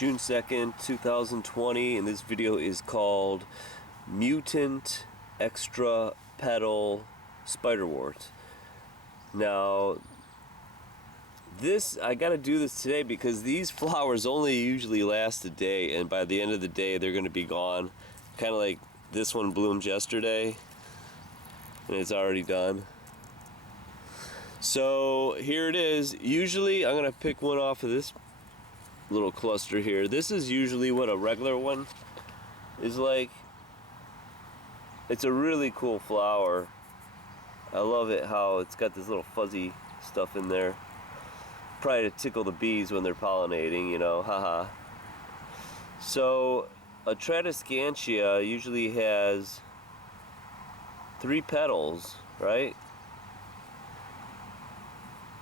June 2nd, 2020, and this video is called Mutant Extra Petal Spiderwort. Now, I gotta do this today because these flowers only usually last a day, and by the end of the day they're gonna be gone. Kind of like this one bloomed yesterday, and it's already done. So here it is. Usually I'm gonna pick one off of this little cluster here. This is usually what a regular one is like. It's a really cool flower. I love it how it's got this little fuzzy stuff in there. Probably to tickle the bees when they're pollinating, you know, haha. So a Tradescantia usually has 3 petals, right?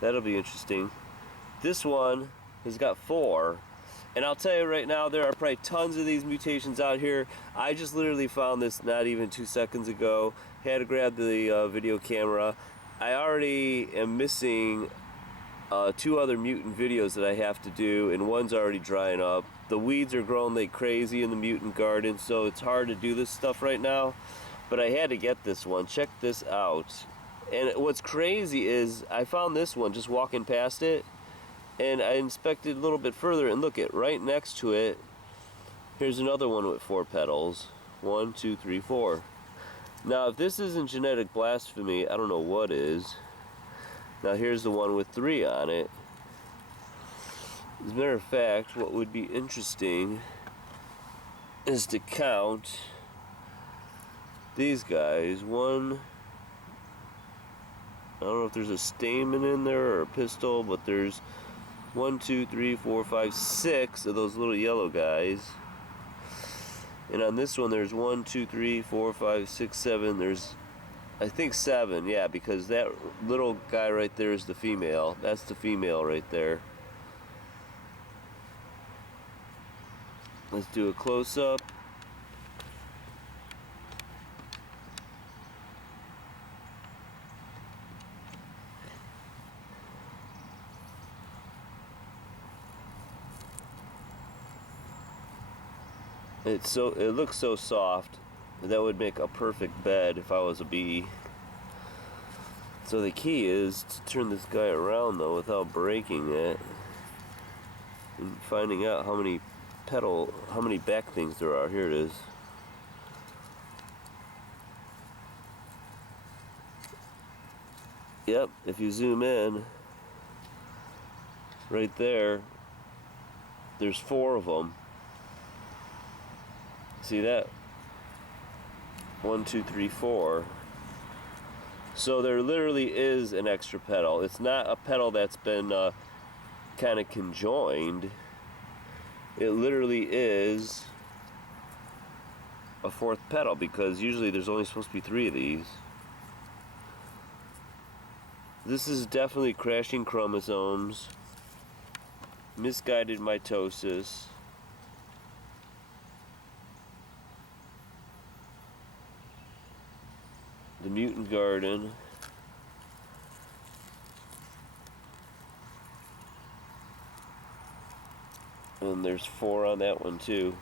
That'll be interesting. This one has got 4. And I'll tell you right now, there are probably tons of these mutations out here. I just literally found this not even 2 seconds ago. Had to grab the video camera. I already am missing 2 other mutant videos that I have to do, and one's already drying up. The weeds are growing like crazy in the mutant garden, so it's hard to do this stuff right now. But I had to get this one. Check this out. And what's crazy is I found this one just walking past it, and I inspected a little bit further, and look, it right next to it, here's another one with 4 petals. 1, 2, 3, 4. Now, if this isn't genetic blasphemy, I don't know what is. Now, here's the one with 3 on it. As a matter of fact, what would be interesting is to count these guys. One, I don't know if there's a stamen in there or a pistil, but there's 1, 2, 3, 4, 5, 6 of those little yellow guys. And on this one, there's 1, 2, 3, 4, 5, 6, 7. There's, I think, 7, yeah, because that little guy right there is the female. That's the female right there. Let's do a close-up. It looks so soft. That would make a perfect bed if I was a bee. So the key is to turn this guy around though without breaking it, and finding out how many back things there are. Here it is. Yep, if you zoom in, right there, there's 4 of them. See that? 1, 2, 3, 4. So there literally is an extra petal. It's not a petal that's been kind of conjoined. It literally is a 4th petal, because usually there's only supposed to be 3 of these. This is definitely crashing chromosomes, misguided mitosis. The mutant garden. And there's 4 on that one too.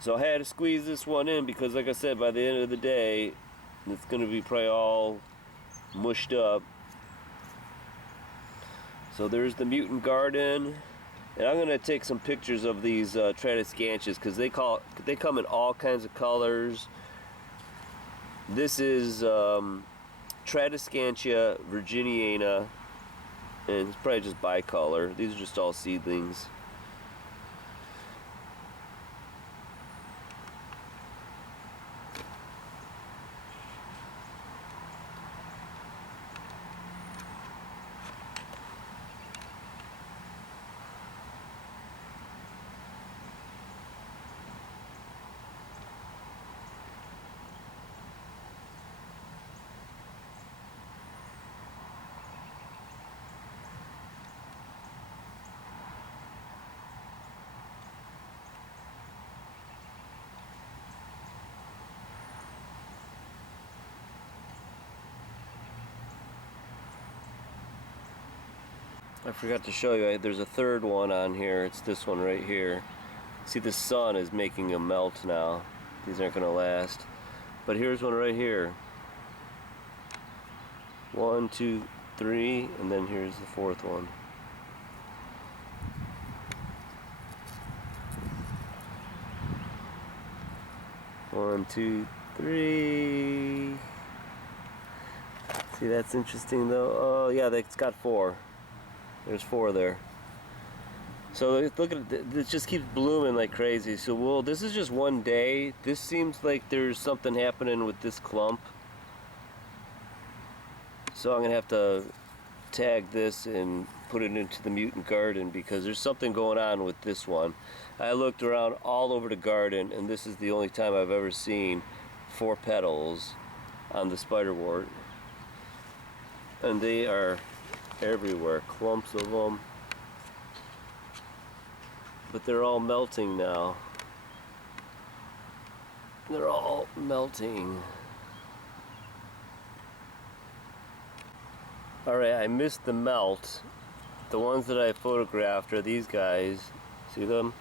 So I had to squeeze this one in because, like I said, by the end of the day, it's going to be probably all mushed up. So there's the mutant garden. And I'm going to take some pictures of these Tradescantias because they come in all kinds of colors. This is Tradescantia virginiana, and it's probably just bicolor. These are just all seedlings. I forgot to show you, there's a third one on here. It's this one right here. See, the sun is making them melt now. These aren't going to last. But here's one right here. 1, 2, 3, and then here's the fourth one. One, two, three. See, that's interesting though. Oh yeah, it's got 4. There's 4 there. So look at it, it just keeps blooming like crazy. So this is just one day. This seems like there's something happening with this clump. So I'm gonna have to tag this and put it into the mutant garden because there's something going on with this one. I looked around all over the garden and this is the only time I've ever seen 4 petals on the spiderwort. And they are everywhere, clumps of them. But they're all melting now. They're all melting. Alright, I missed the melt. The ones that I photographed are these guys. See them?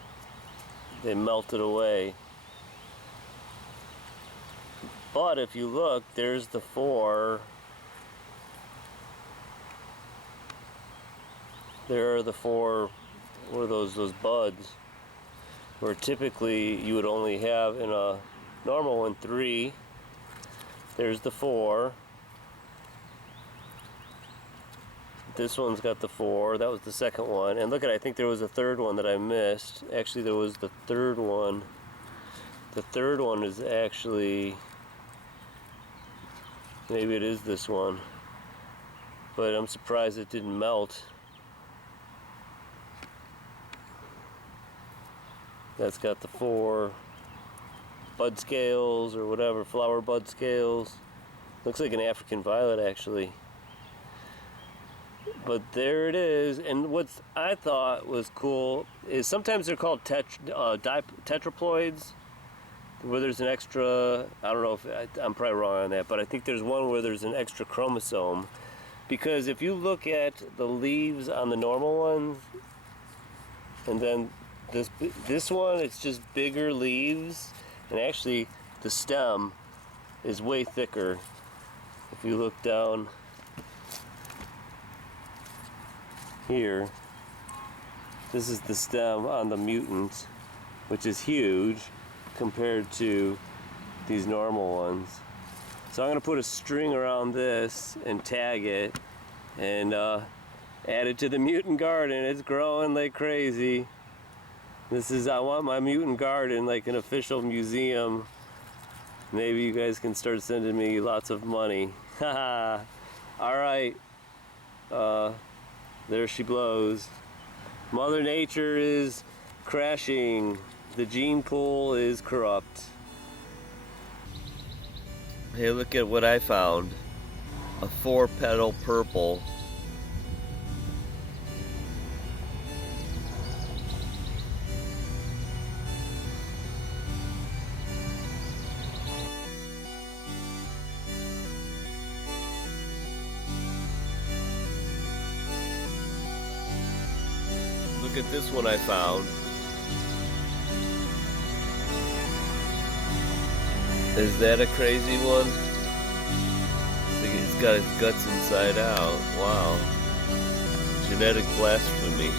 They melted away. But if you look, there's the 4. There are the 4, what are those buds? Where typically you would only have in a normal one 3. There's the 4. This one's got the 4. That was the second one. And look at it, I think there was a third one that I missed. Actually, there was the third one. The third one is actually, maybe it is this one. But I'm surprised it didn't melt. That's got the 4 bud scales or whatever, flower bud scales. Looks like an African violet actually. But there it is, and what I thought was cool is sometimes they're called tetraploids, where there's an extra, I don't know if, I'm probably wrong on that, but I think there's one where there's an extra chromosome. Because if you look at the leaves on the normal ones, and then this one, it's just bigger leaves, and actually the stem is way thicker. If you look down here, this is the stem on the mutant, which is huge compared to these normal ones. So I'm going to put a string around this and tag it and add it to the mutant garden. It's growing like crazy. I want my mutant garden like an official museum. Maybe you guys can start sending me lots of money. Haha. Alright. There she blows. Mother Nature is crashing. The gene pool is corrupt. Hey, look at what I found. A 4-petal purple. Look at this one I found. Is that a crazy one? It's got its guts inside out. Wow. Genetic blasphemy.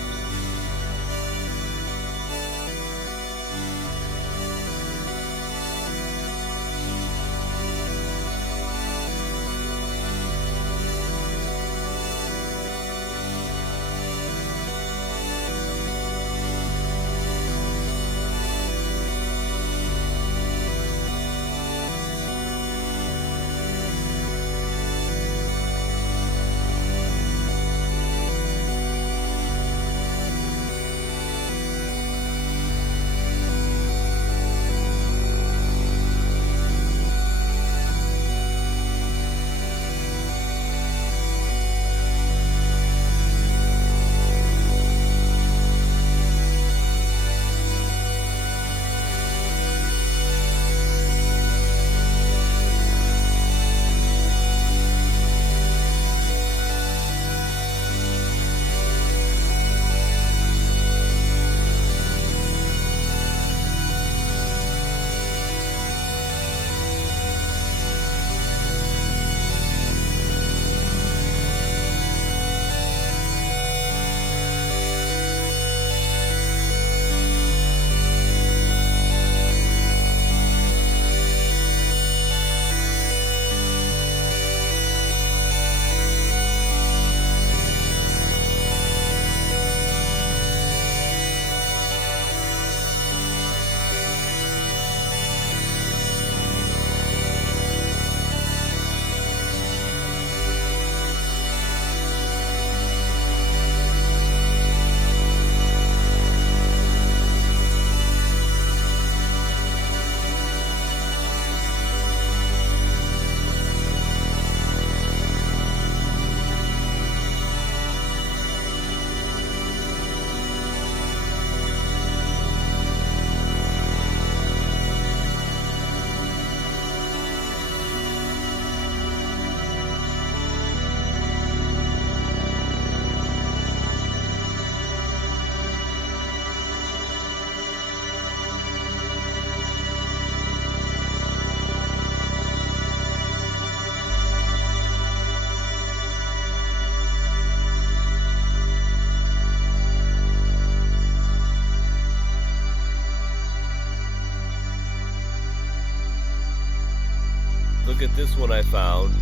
this one I found.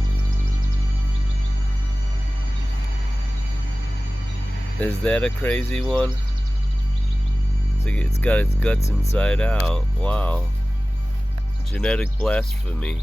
Is that a crazy one? It's got its guts inside out. Wow. Genetic blasphemy.